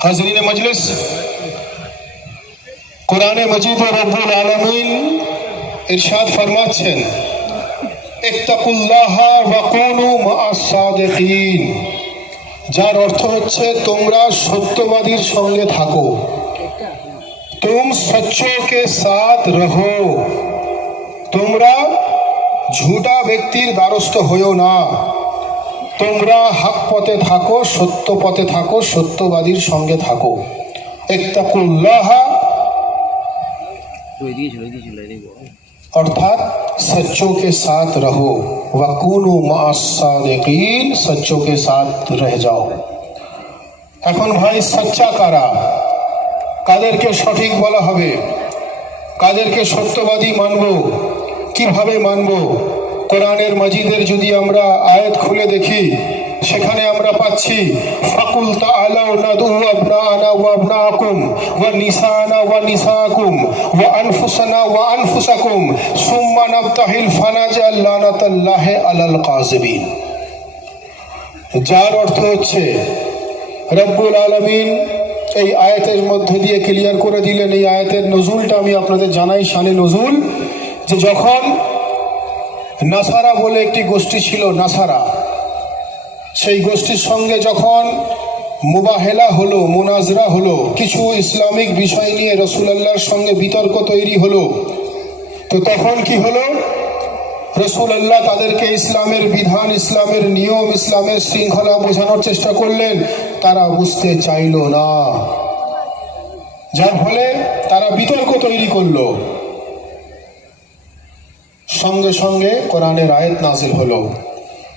हाज़रीन मजलिस, कुरान मजीद रब्बुल आलमीन इरशाद फरमाচ্ছেন इत्तकुल्लाह वकुनू मा'अस सादिकीन, যার অর্থ হচ্ছে তোমরা সত্যবাদীর সঙ্গে থাকো, तुम सच्चों के साथ रहो, তোমরা ঝুটা ব্যক্তির দ্বারস্থ হইও না, তোমরা হক পথে থাকো, সত্য পথে থাকো, সত্যবাদীর সঙ্গে থাকো। ইত্তাকুল্লাহ অর্থাৎ सच्चों के साथ रहो, वकुनू मा'अस सादिकीन, सच्चों के साथ रह जाओ। এখন ভাই সচ্চা কারা, কাদেরকে সঠিক বলা হবে, কাদেরকে সত্যবাদী মানব, কিভাবে মানব? কোরআনের মাজিদের যদি আমরা আয়াত খুলে দেখি, সেখানে আমরা পাচ্ছি ফাকুল তাআলাউ নাদউ আবনানা ওয়া আবনাকুম ওয়া নিসানা ওয়া নিসাকুম ওয়া আনফুসানা ওয়া আনফুসাকুম সুম্মা নাবতাহিল ফানাজাল লানাতাল্লাহি আলাল কাযিবিন। যার অর্থ হচ্ছে রব্বুল আলামিন এই আয়াতের মধ্য দিয়ে ক্লিয়ার করে দিলেন। এই আয়াতের নজুলটা আমি আপনাদের জানাই, শানে নজুল, যে যখন নাসারা বলে একটি গোষ্ঠী ছিল, নাসারা, সেই গোষ্ঠীর সঙ্গে যখন মুবাহেলা হলো, মুনাজরা হলো, কিছু ইসলামিক বিষয় নিয়ে রাসূলুল্লাহর সঙ্গে বিতর্ক তৈরি হলো, তো তখন কি হলো, রাসূলুল্লাহ তাদেরকে ইসলামের বিধান, ইসলামের নিয়ম, ইসলামের শৃঙ্খলা বোঝানোর চেষ্টা করলেন, তারা বুঝতে চাইল না, যার ফলে তারা বিতর্ক তৈরি করলো। সঙ্গে সঙ্গে কোরআনের আয়াত নাযিল হলো।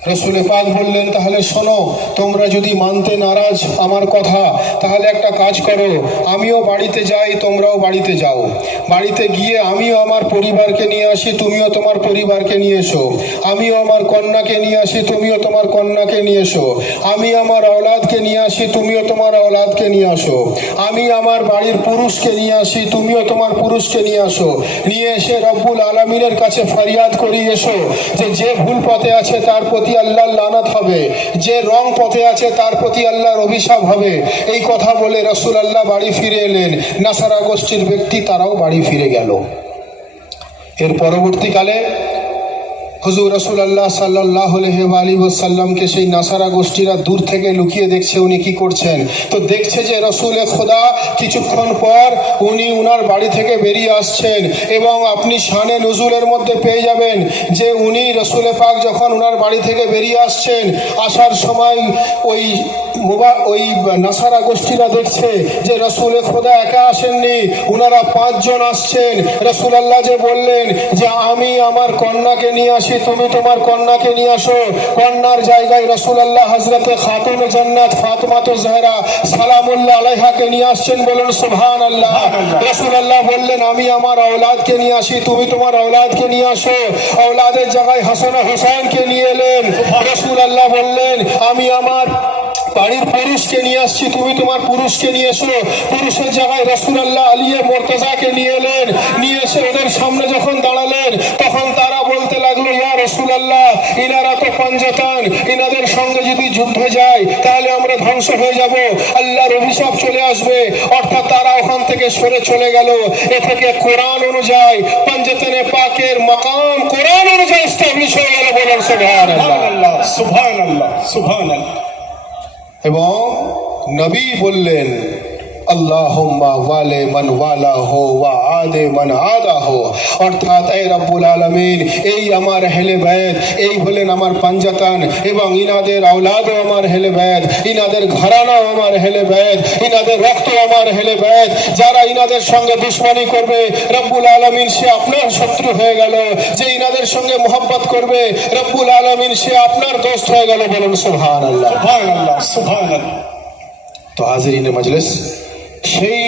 রাসূল পাক বললেন, তাহলে শোনো, তোমরা যদি মানতে নারাজ আমার কথা, তাহলে একটা কাজ করো, আমিও বাড়িতে যাই, তোমরাও বাড়িতে যাও, বাড়িতে গিয়ে আমিও আমার পরিবারকে নিয়ে আসি, তুমিও তোমার পরিবারকে নিয়ে এসো, আমিও আমার কন্যাকে নিয়ে আসি, তুমিও তোমার কন্যাকে নিয়ে এসো, আমি আমার আওলাদকে নিয়ে আসি, তুমিও তোমার আওলাদকে নিয়ে আসো, আমি আমার বাড়ির পুরুষকে নিয়ে আসি, তুমিও তোমার পুরুষকে নিয়ে আসো, নিয়ে এসে রব্বুল আলামিনের কাছে ফরিয়াদ করি এসো যে ভুল পথে আছে তার প্রতি আল্লাহর লানত হবে, যে রং পথে আছে তার প্রতি আল্লাহর অভিশাপ হবে। এই কথা বলে রাসূলুল্লাহ বাড়ি ফিরে এলেন। নাসারা গোষ্ঠীর ব্যক্তি তারাও বাড়ি ফিরে গেল। এর পরবর্তীকালে হুজুর রাসূলুল্লাহ সাল্লাল্লাহু আলাইহি ওয়াসাল্লামকে সেই নাসারা গোষ্ঠীরা দূর থেকে লুকিয়ে দেখছে উনি কি করছেন। তো দেখছে যে রাসূলে খোদা কিছুক্ষণ পর উনি উনার বাড়ি থেকে বেরিয়ে আসছেন, এবং আপনি শানে নজুলের মধ্যে পেয়ে যাবেন যে উনি রাসূলে পাক যখন উনার বাড়ি থেকে বেরিয়ে আসছেন, আসার সময় ওই নাসারা গোষ্ঠীরা দেখছে যে রাসূলে খোদা একা আসেননি, উনারা 5 জন আসছেন। রাসূলুল্লাহ যে বললেন যে আমি আমার কন্যাকে নিয়ে আসি, তুমি তোমার কন্যাকে নিয়ে আসো, কন্যার জায়গায় রাসূলুল্লাহ হযরতে খাতুনে জান্নাত ফাতেমাতুজ জাহরা সালামুল্লাহ আলাইহাকে নিয়ে আসছেন। বলুন সুবহানাল্লাহ। রাসূলুল্লাহ বললেন আমি আমার আওলাদকে নিয়ে আসি, তুমি তোমার আওলাদকে নিয়ে আসো, আওলাদের জায়গায় হাসান ও হুসাইনকে নিয়ে এলেন। রাসূলুল্লাহ বললেন আমি আমার বাড়ির পুরুষকে নিয়ে আসছি, তুমি তোমার পুরুষকে নিয়ে এসো, পুরুষের জায়গায় রাসূলুল্লাহ আলী মুর্তজাকে নিয়ে এলেন। নিয়ে এসে ওদের সামনে যখন দাঁড়ালেন, তখন তারা বলতে লাগলো ইয়া রাসূলুল্লাহ, ইনারা তো পাঞ্জাতান, ইনাদের সঙ্গে যদি যুদ্ধে যায় তাহলে আমরা ধ্বংস হয়ে যাব, আল্লাহর অভিশাপ চলে আসবে। অর্থাৎ তারা ওখান থেকে সরে চলে গেল। এ থেকে কোরআন অনুযায়ী পাঞ্জাতানে পাকের মাকাম কোরআন অনুযায়ী এস্টাবলিশ হয়ে গেল। বলেন সুবহানাল্লাহ, সুবহানাল্লাহ, সুবহানাল্লাহ। এবং নবী বললেন আল্লাহুম্মা ওয়ালে মান ওয়ালা হো ওয়া আদে মান আদা হো, অর্থাৎ এই রব্বুল আলামিন, এই আমার আহলে বাইত, এই হলেন আমার পাঞ্জাতান, এবং ইনাদের আওলাদও আমার আহলে বাইত, ইনাদের ঘরানাও আমার আহলে বাইত, ইনাদের রক্ত আমার আহলে বাইত। যারা ইনাদের সঙ্গে দুশমনি করবে রব্বুল আলামিন সে আপনার শত্রু হয়ে গেল, যে ইনাদের সঙ্গে মোহাব্বত করবে রব্বুল আলামিন সে আপনার দোস্ত হয়ে গেল। বলুন সুবহানাল্লাহ, সুবহানাল্লাহ, সুবহানাল্লাহ। তো হাজিরিন মজলিস, সেই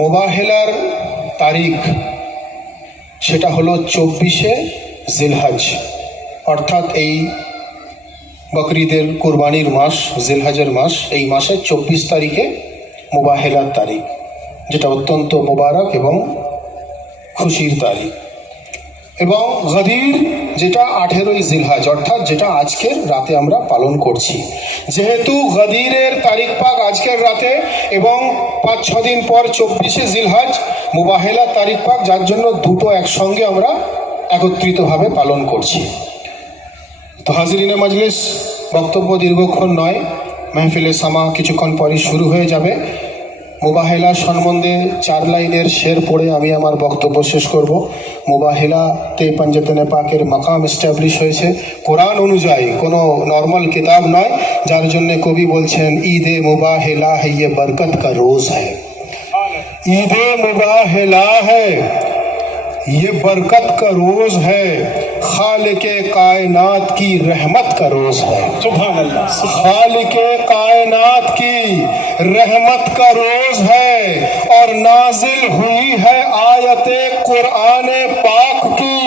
মুবাহেলার তারিখ সেটা হলো 24শে জিলহজ, অর্থাৎ এই বকরিদের কুরবানির মাস, জিলহজের মাস, এই মাসের 24 তারিখে মুবাহেলার তারিখ, যেটা অত্যন্ত মোবারক এবং খুশির তারিখ। এবং গদির যেটা 18ই জিলহজ, অর্থাৎ যেটা আজকের রাতে আমরা পালন করছি। যেহেতু গদিরের তারিখ পাক আজকের রাতে এবং 5-6 দিন পর 24শে জিলহজ মুবাহেলা তারিখ পাক, যার জন্য দুটো একসঙ্গে আমরা একত্রিতভাবে পালন করছি। তো হাজিরিনে মজলিস, বক্তব্য দীর্ঘক্ষণ নয়, মেহফিলে সামা কিছুক্ষণ পরে শুরু হয়ে যাবে। মুবাহেলা সম্বন্ধে 4 লাইনের শের পড়ে আমি আমার বক্তব্য শেষ করব। মুবাহেলাতে পাঞ্জাতনে পাকের মাকাম এস্টাবলিশ হয়েছে কোরআন অনুযায়ী, কোনো নর্মাল কিতাব নয়, যার জন্য কবি বলছেন ঈদে মুবাহেলা है ये बरकत का रोज है, ঈদে मुबाहिला है ये बरकत का रोज है, खालिके कायनात की रहमत का रोज है। सुभान अल्लाह। खालिके कायनात की रहमत का रोज है और नाजिल हुई है आयते कुरान पाक की,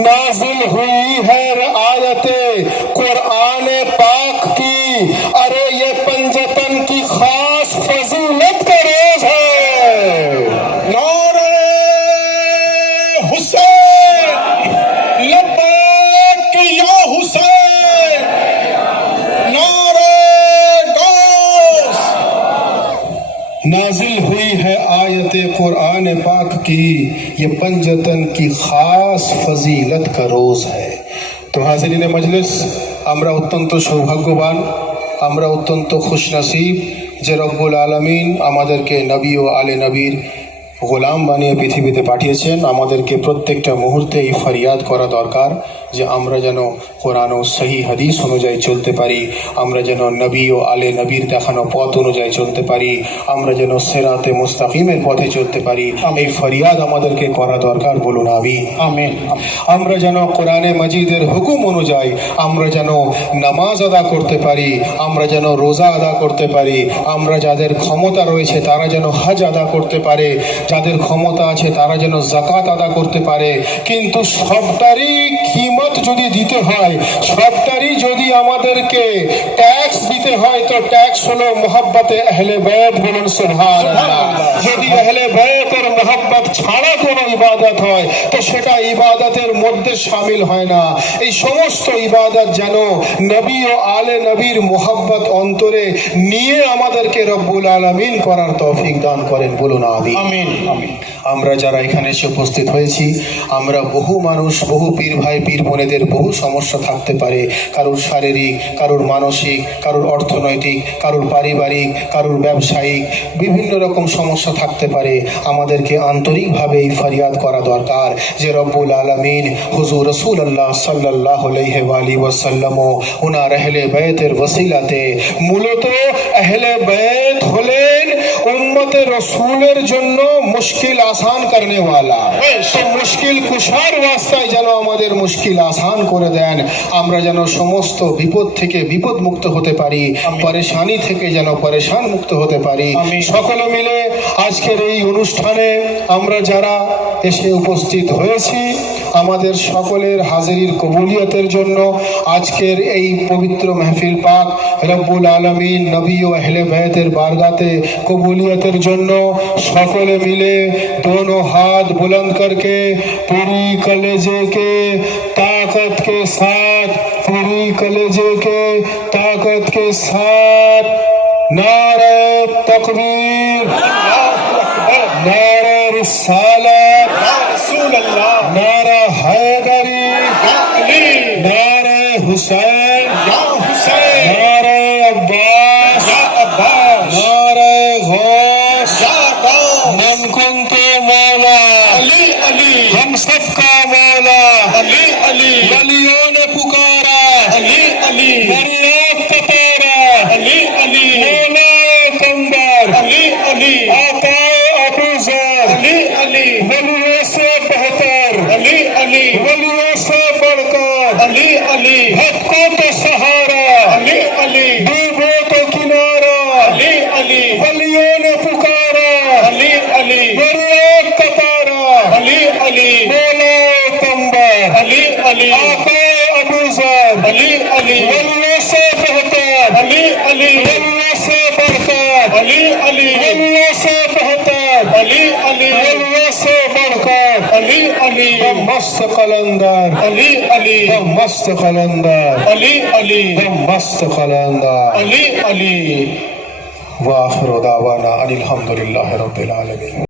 नाजिल हुई है आयते कुरान पाक की। अरे ये पंजतन की खास फजीलत का रोज है। नाजिल हुई है आयत कुरान पाक की, ये पंजतन की खास फजीलत का रोज है। तो हाजिरिने मजलिस, আমরা অত্যন্ত সৌভাগ্যবান, আমরা অত্যন্ত খুশনসিব যে রব্বুল আলামিন আমাদেরকে নবী ও আলে নবীর গোলাম বানিয়ে পৃথিবীতে পাঠিয়েছেন। আমাদেরকে প্রত্যেকটা মুহূর্তে এই ফরিয়াদ করা দরকার যে আমরা যেন কোরআন ও সহি হাদিস অনুযায়ী চলতে পারি, আমরা যেন নবী ও আলে নবীর দেখানো পথ অনুযায়ী চলতে পারি, আমরা যেন সিরাতে মুস্তাকিমের পথে চলতে পারি। এই ফরিয়াদ আমাদেরকে করা দরকার, বলুন আমিন। আমিন। আমরা যেন কোরআনে মাজিদের হুকুম অনুযায়ী আমরা যেন নামাজ আদা করতে পারি, আমরা যেন রোজা আদা করতে পারি, আমরা যাদের ক্ষমতা রয়েছে তারা যেন হজ আদা করতে পারে, যাদের ক্ষমতা আছে তারা যেন যাকাত আদা করতে পারে। কিন্তু সবটারই কিমত যদি দিতে হয়, সবটারই যদি আমাদেরকে ট্যাক্স দিতে হয়, তো ট্যাক্স হলো মোহাব্বতে আহলে বাইত, বলুন সুবহানাল্লাহ। যদি আহলে বাইত আর মোহাব্বত ছাড়া কোনো ইবাদত হয় তো সেটা ইবাদতের মধ্যে শামিল হয় না। এই সমস্ত ইবাদত যেন নবী ও আলে নবীর মোহাব্বত অন্তরে নিয়ে আমাদেরকে রব্বুল আলামিন করার তৌফিক দান করেন, বলুন আমিন। আমরা যারা এখানে এসে উপস্থিত হয়েছি, আমরা বহু মানুষ, বহু পীর ভাই পীর বোনেদের বহু সমস্যা থাকতে পারে, কারোর শারীরিক, কারোর মানসিক, কারোর অর্থনৈতিক, কারোর পারিবারিক, কারোর ব্যবসায়িক, বিভিন্ন রকম সমস্যা থাকতে পারে। আমাদেরকে আন্তরিকভাবে এই ফরিয়াদ করা দরকার যে রব্বুল আলামিন হুজুর রাসূলুল্লাহ সাল্লাল্লাহু আলাইহি ওয়াসাল্লাম ওনার আহলে বাইতের ওসিলাতে, মূলত আহলে বাইত হলেন উম্মতে রসুলের জন্য মুশকিল আসান করনে ওয়ালা। তো মুশকিল কুশার রাস্তায় যেন আমাদের মুশকিল আসান করে দেন, আমরা যেন সমস্ত বিপদ থেকে বিপদ মুক্ত হতে পারি, পরেশানি থেকে যেন পরেশান মুক্ত হতে পারি। সকলে মিলে আজকের এই অনুষ্ঠানে আমরা যারা এসে উপস্থিত হয়েছি, আমাদের সকলের হাজিরির কবুলিয়তের জন্য আজকের এই পবিত্র মাহফিল পাক রব্বুল আলামিন নবী ও আহলে বাইতের বারগাতে কবুলিয়তের জন্য সকলে মিলে दोनों हाथ बुलंद करके पूरी कलेजे के ताकत के साथ, पूरी कलेजे के ताकत के साथ नारे तकबीर, नारे रिसालत, नारा हैदरी, नारे हुसैन, नारे अब्बास, नारे गौस, मन कुंते मौला अली अली, हम सबका मौला अली अली, वलियों ने पुकारा अली अली, फरियाद पुकारा अली अली, मौला कंबर अली अली, आका अबूजर अली अली, वलियों से बेहतर अली अली, वलियों से बढ़कर अली अली, भक्तों तो सहारा अली अली, डूबो तो किनारा अली अली, वलियों ने पुकारा अली अली, फरियाद पुकारा अली अली, मौला कंबर मस्त कलंदर अली अली मस्त कलंदर अली अली मस्त कलंदर अली अली वाखिर दावाना अनिल हम्दुलिल्लाहि रब्बिल आलमीन।